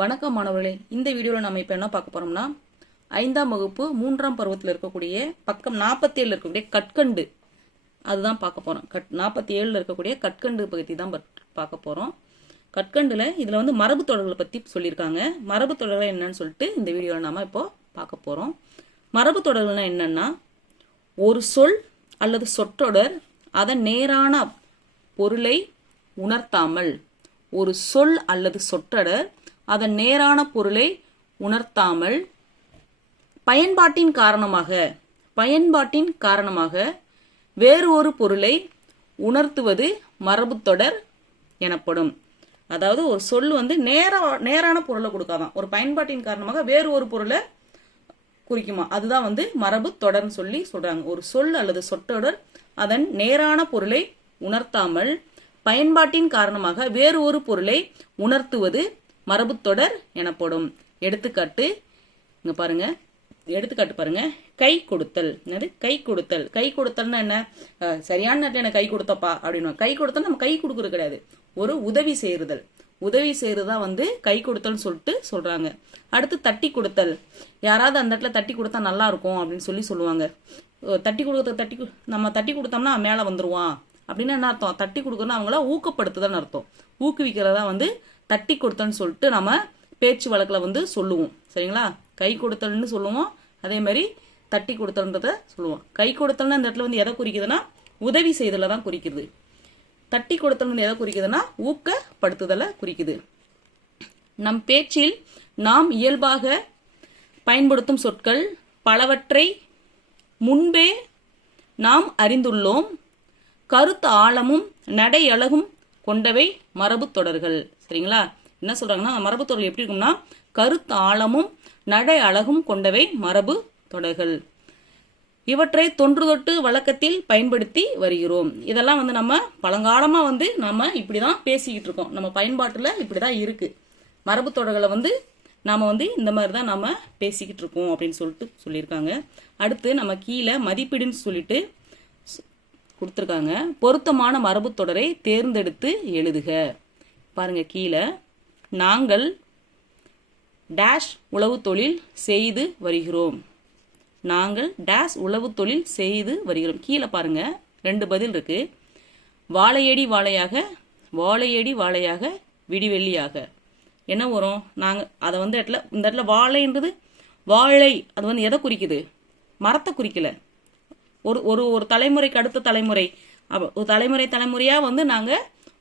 வணக்கம் மாணவர்களே, இந்த வீடியோவில் நம்ம இப்போ என்ன பார்க்க போறோம்னா 5ஆம் வகுப்பு 3ஆம் பருவத்தில் இருக்கக்கூடிய பக்கம் 47 இருக்கக்கூடிய கற்கண்டு அதுதான் பார்க்க போறோம். 47 இருக்கக்கூடிய கற்கண்டு பகுதி தான் பார்க்க போறோம். கற்கண்டுல இதுல வந்து மரபு தொடர்களை பத்தி சொல்லியிருக்காங்க. மரபு தொடர்கள் என்னன்னு சொல்லிட்டு இந்த வீடியோவில் நாம இப்போ பார்க்க போறோம். மரபு தொடர்கள்னா என்னன்னா, ஒரு சொல் அல்லது சொற்றொடர் அதன் நேரான பொருளை உணர்த்தாமல், ஒரு சொல் அல்லது சொற்றொடர் அதன் நேரான பொருளை உணர்த்தாமல் பயன்பாட்டின் காரணமாக வேறு ஒரு பொருளை உணர்த்துவது மரபு தொடர் எனப்படும். அதாவது ஒரு சொல் வந்து நேரான பொருளை கொடுக்காதான், ஒரு பயன்பாட்டின் காரணமாக வேறு ஒரு பொருளை குறிக்குமா, அதுதான் வந்து மரபு தொடர்னு சொல்லி சொல்றாங்க. ஒரு சொல் அல்லது சொற்றொடர் அதன் நேரான பொருளை உணர்த்தாமல் பயன்பாட்டின் காரணமாக வேறு ஒரு பொருளை உணர்த்துவது மரபு தொடர் எனப்படும். எடுத்துக்காட்டு இங்க பாருங்க, எடுத்துக்காட்டு பாருங்க. கை கொடுத்தல். என்னது கை கொடுத்தல்? கை கொடுத்தல்னா என்ன? சரியான நேரத்தில் எனக்கு கை கொடுத்தப்பா அப்படின்னு. கை கொடுத்தல் நம்ம கை கொடுக்கறது கிடையாது, ஒரு உதவி செய்யுதல். உதவி செய்யறதா வந்து கை கொடுத்தல்னு சொல்லிட்டு சொல்றாங்க. அடுத்து தட்டி கொடுத்தல். யாராவது அந்த இடத்துல தட்டி கொடுத்தா நல்லா இருக்கும் அப்படின்னு சொல்லுவாங்க. நம்ம தட்டி கொடுத்தோம்னா மேல வந்துருவான் அப்படின்னு என்ன அர்த்தம்? தட்டி கொடுக்கறதுனா அவங்கள ஊக்கப்படுத்துதல்னு அர்த்தம். ஊக்குவிக்கிறதா வந்து தட்டி கொடுத்தல்னு சொல்லிட்டு நம்ம பேச்சு வழக்குல வந்து சொல்லுவோம். சரிங்களா? கை கொடுத்தல்னு சொல்லுவோம், அதே மாதிரி தட்டி கொடுத்தல்ன்றத சொல்லுவோம். கை கொடுத்தல்னா இந்த இடத்துல வந்து எதை குறிக்குதுன்னா உதவி செய்தல தான் குறிக்குது. தட்டி கொடுத்தல் வந்து எதை குறிக்குதுன்னா ஊக்கப்படுத்துதலை குறிக்குது. நம் பேச்சில் நாம் இயல்பாக பயன்படுத்தும் சொற்கள் பலவற்றை முன்பே நாம் அறிந்துள்ளோம். கருத்து ஆழமும் நடை அழகும் கொண்டவை மரபு தொடர்கள். சரிங்களா? என்ன சொல்றாங்கன்னா, மரபு தொடர்கள் எப்படி இருக்கும்னா கருத்து ஆழமும் நடை அழகும் கொண்டவை மரபு தொடர்கள். இவற்றை தொன்று தொட்டு வழக்கத்தில் பயன்படுத்தி வருகிறோம். இதெல்லாம் வந்து நம்ம பழங்காலமா வந்து நம்ம இப்படிதான் பேசிக்கிட்டு இருக்கோம். நம்ம பயன்பாட்டுல இப்படிதான் இருக்கு. மரபு தொடர்களை வந்து நாம வந்து இந்த மாதிரி தான் நாம பேசிக்கிட்டு இருக்கோம் அப்படின்னு சொல்லிட்டு சொல்லியிருக்காங்க. அடுத்து நம்ம கீழே மதிப்பீடுன்னு சொல்லிட்டு கொடுத்துருக்காங்க. பொருத்தமான மரபு தொடரை தேர்ந்தெடுத்து எழுதுக. பாருங்க, கீழே நாங்கள் டேஷ் உழவு தொழில் செய்து வருகிறோம். நாங்கள் டேஷ் உழவு தொழில் செய்து வருகிறோம். கீழே பாருங்க, 2 பதில் இருக்கு. வாழையடி வாழையாக, வாழையடி வாழையாக, விடிவெள்ளியாக. என்ன வரும்? நாங்கள் அதை வந்து இந்த இடத்துல வாழைன்றது வாழை, அது வந்து எதை குறிக்குது? மரத்தை குறிக்கல. ஒரு தலைமுறைக்கு அடுத்த தலைமுறை, ஒரு தலைமுறையா வந்து நாங்க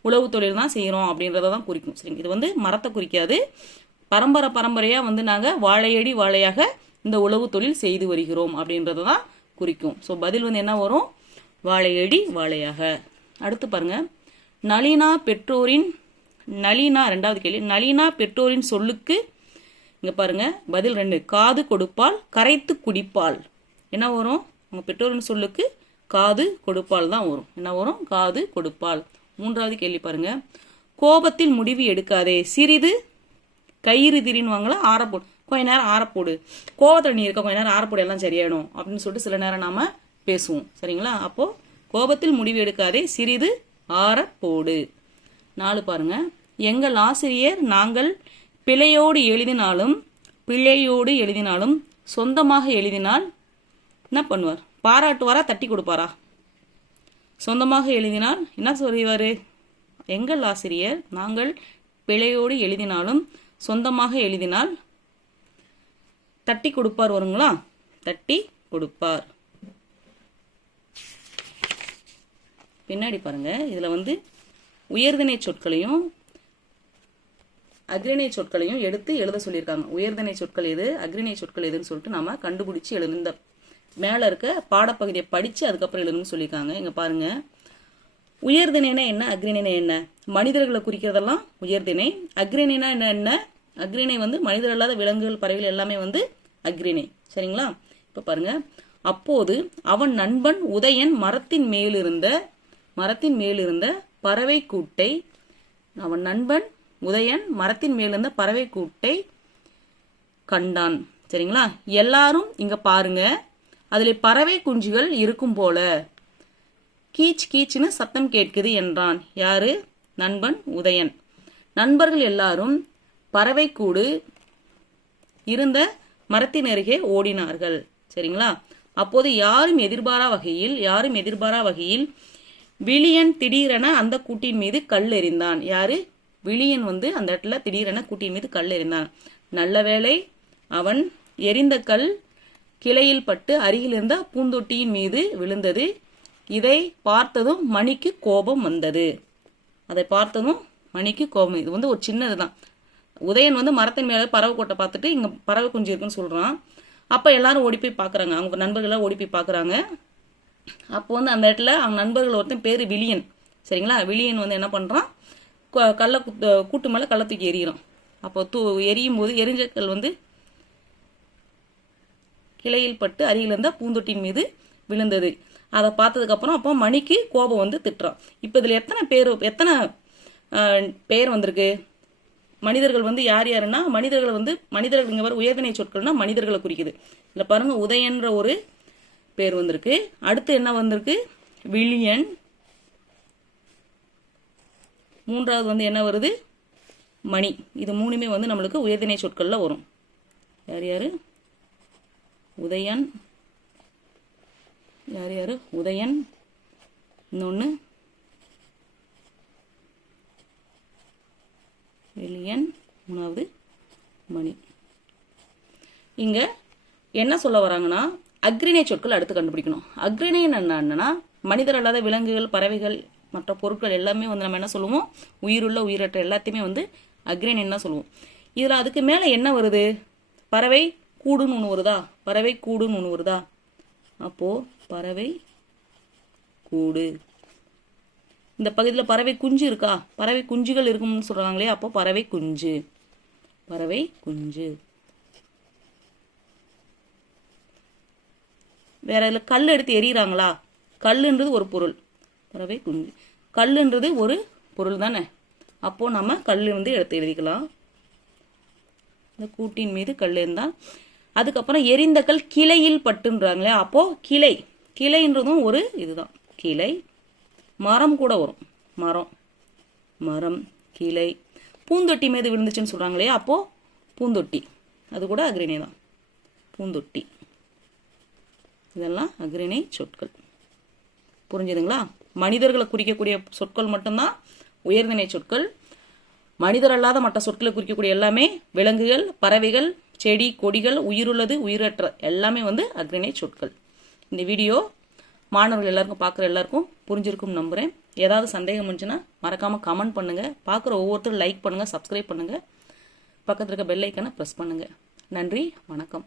உழவு தொழில் தான் செய்யறோம் அப்படின்றத தான் குறிக்கும். சரிங்க, இது வந்து மரத்தை குறிக்காது. பரம்பரையா வந்து நாங்க வாழையடி வாழையாக இந்த உழவு தொழில் செய்து வருகிறோம் அப்படின்றத தான் குறிக்கும். ஸோ பதில் வந்து என்ன வரும்? வாழையடி வாழையாக. அடுத்து பாருங்க, நளினா பெற்றோரின், நளினா 2வது கேள்வி. நளினா பெற்றோரின் சொல்லுக்கு இங்க பாருங்க பதில் 2. காது கொடுப்பால் கரைத்து குடிப்பால். என்ன வரும்? உங்க பெற்றோரின் சொல்லுக்கு காது கொடுப்பால் தான் வரும். என்ன வரும்? காது கொடுப்பால். 3வது கேள்வி பாருங்க, கோபத்தில் முடிவு எடுக்காதே, சிறிது கயிறு திரின்வாங்களா, ஆறப்போடு, கொஞ்ச நேரம் ஆறப்போடு, கோபத்தில் நீ இருக்க, கொஞ்ச நேரம் ஆறப்போடு, எல்லாம் சரியாயிடும் அப்படின்னு சொல்லிட்டு சில நேரம் நாம பேசுவோம். சரிங்களா? அப்போ கோபத்தில் முடிவு எடுக்காதே, சிறிது ஆறப்போடு. 4 பாருங்க, எங்கள் ஆசிரியர் நாங்கள் பிழையோடு எழுதினாலும் சொந்தமாக எழுதினால் என்ன பண்ணுவார்? பாராட்டுவாரா, தட்டி கொடுப்பாரா? சொந்தமாக எழுதினால் என்ன சொல்லுவாரு? எங்கள் ஆசிரியர் நாங்கள் பிழையோடு எழுதினாலும் சொந்தமாக எழுதினால் தட்டி கொடுப்பார் வருங்களா? தட்டி கொடுப்பார். பின்னாடி பாருங்க, இதுல வந்து உயர்திணை சொற்களையும் அக்ரிணை சொற்களையும் எடுத்து எழுத சொல்லியிருக்காங்க. உயர்திணை சொற்கள் எது, அக்ரிணை சொற்கள் எதுன்னு சொல்லிட்டு நாம கண்டுபிடிச்சு எழுந்த மேல இருக்க பாடப்பகுதியை படிச்சு அதுக்கப்புறம் எழுதணும்னு சொல்லியிருக்காங்க. இங்க பாருங்க, உயர்திணைனா என்ன, அக்ரிணைனா என்ன? மனிதர்களை குறிக்கிறதெல்லாம் உயர்திணை. அக்ரிணைனா என்ன? அக்ரிணை வந்து மனிதர் அல்லாத விலங்குகள், பறவைகள் எல்லாமே வந்து அக்ரிணை. சரிங்களா? இப்ப பாருங்க, அப்போது அவன் நண்பன் உதயன் மரத்தின் மேலிருந்த பறவை கூட்டை, அவன் நண்பன் உதயன் மரத்தின் மேலிருந்த பறவை கூட்டை கண்டான். சரிங்களா? எல்லாரும் இங்க பாருங்க, அதுல பறவை குஞ்சுகள் இருக்கும் போல கீச் கீச்சுன்னு சத்தம் கேட்குது என்றான். யாரு? நண்பன் உதயன். நண்பர்கள் எல்லாரும் பறவை கூடு இருந்த மரத்தின் அருகே ஓடினார்கள். சரிங்களா? அப்போது யாரும் எதிர்பாரா வகையில் விழியன் திடீரென அந்த கூட்டின் மீது கல் எறிந்தான். யாரு? விழியன் வந்து அந்த இடத்துல திடீரென கூட்டின் மீது கல் எறிந்தான். நல்ல வேளை அவன் எரிந்த கல் கிளையில் பட்டு அருகில் இருந்த பூந்தொட்டியின் மீது விழுந்தது. இதை பார்த்ததும் மணிக்கு கோபம் வந்தது. இது வந்து ஒரு சின்னதுதான். உதயன் வந்து மரத்தின் மேல பறவை கோட்டை பார்த்துட்டு இங்க பறவை குஞ்சு இருக்குன்னு சொல்றான். அப்ப எல்லாரும் ஓடி போய் பாக்குறாங்க, அவங்க நண்பர்களா ஓடி போய் பாக்குறாங்க. அப்போ வந்து அந்த இடத்துல அவங்க நண்பர்கள் ஒருத்தன் பேரு விழியன். சரிங்களா? விழியன் வந்து என்ன பண்றான், கூட்டு மேல கள்ள தூக்கி எறிகிறான். அப்போ எரியும் போது எரிஞ்ச கல் வந்து கிளையில் பட்டு அருகில் இருந்த பூந்தொட்டின் மீது விழுந்தது. அதை பார்த்ததுக்கு அப்புறம் அப்போ மணிக்கு கோபம் வந்து திட்டுறான். இப்ப இதுல எத்தனை பெயர் வந்திருக்கு? மனிதர்கள் வந்து யார் யாருன்னா மனிதர்கள் இங்க வர உயர்திணை சொற்கள்னா மனிதர்களை குறிக்குது. இதுல பாருங்க, உதயன்ற ஒரு பேர் வந்திருக்கு. அடுத்து என்ன வந்திருக்கு? விழியன். மூன்றாவது வந்து என்ன வருது? மணி. இது மூணுமே வந்து நம்மளுக்கு உயர்திணை சொற்கள்ல வரும். யாரு? உதயன். உதயன். இன்னொன்னு விழியன். மூணாவது மணி. இங்க என்ன சொல்ல வராங்கன்னா, அக்ரிணை சொற்கள் அடுத்து கண்டுபிடிக்கணும். அக்ரிணை என்னன்னா, மனிதர் அல்லாத விலங்குகள், பறவைகள், மற்ற பொருட்கள் எல்லாமே வந்து நம்ம என்ன சொல்லுவோம், உயிருள்ள உயிரற்ற எல்லாத்தையுமே வந்து அக்ரிணை தான் சொல்லுவோம். இதுல அதுக்கு மேல என்ன வருது? பறவை கூடுன்னு ஒண்ணு வருதா? அப்போ பறவை கூடு. இந்த பகுதியில் பறவை குஞ்சு இருக்கா? பறவை குஞ்சுகள் இருக்கும்னு சொல்றாங்களே, அப்போ பறவை குஞ்சு. வேற இதுல கல் எடுத்து எறிகிறாங்களா? கல்லுன்றது ஒரு பொருள். பறவை குஞ்சு. கல்லுன்றது ஒரு பொருள் தானே. அப்போ நம்ம கல் வந்து எடுத்து எழுதிக்கலாம். இந்த கூட்டின் மீது கல் இருந்தால், அதுக்கப்புறம் எரிந்த கல் கிளையில் பட்டுன்றாங்களே, அப்போ கிளைன்றதும் ஒரு இதுதான். கிளை. மரம் கூட வரும். மரம், கிளை. பூந்தொட்டி மீது விழுந்துச்சுன்னு சொல்றாங்களே, அப்போ பூந்தொட்டி. அது கூட அக்ரிணை தான். பூந்தொட்டி. இதெல்லாம் அக்ரிணை சொற்கள். புரிஞ்சுதுங்களா? மனிதர்களை குறிக்கக்கூடிய சொற்கள் மட்டும்தான் உயர்திணை சொற்கள். மனிதர் அல்லாத மற்ற சொற்களை குறிக்கக்கூடிய எல்லாமே விலங்குகள், பறவைகள், செடி, கொடிகள், உயிருள்ளது, உயிரற்ற எல்லாமே வந்து அக்ரிணை சொற்கள். இந்த வீடியோ மாணவர்கள் எல்லாருக்கும், பார்க்குற எல்லாருக்கும் புரிஞ்சிருக்கும் நம்புறேன். ஏதாவது சந்தேகம் இருந்துச்சுன்னா மறக்காம கமெண்ட் பண்ணுங்க. பார்க்குற ஒவ்வொருத்தரும் லைக் பண்ணுங்க, சப்ஸ்கிரைப் பண்ணுங்க, பக்கத்தில் இருக்க பெல் ஐக்கானை ப்ரெஸ் பண்ணுங்க. நன்றி, வணக்கம்.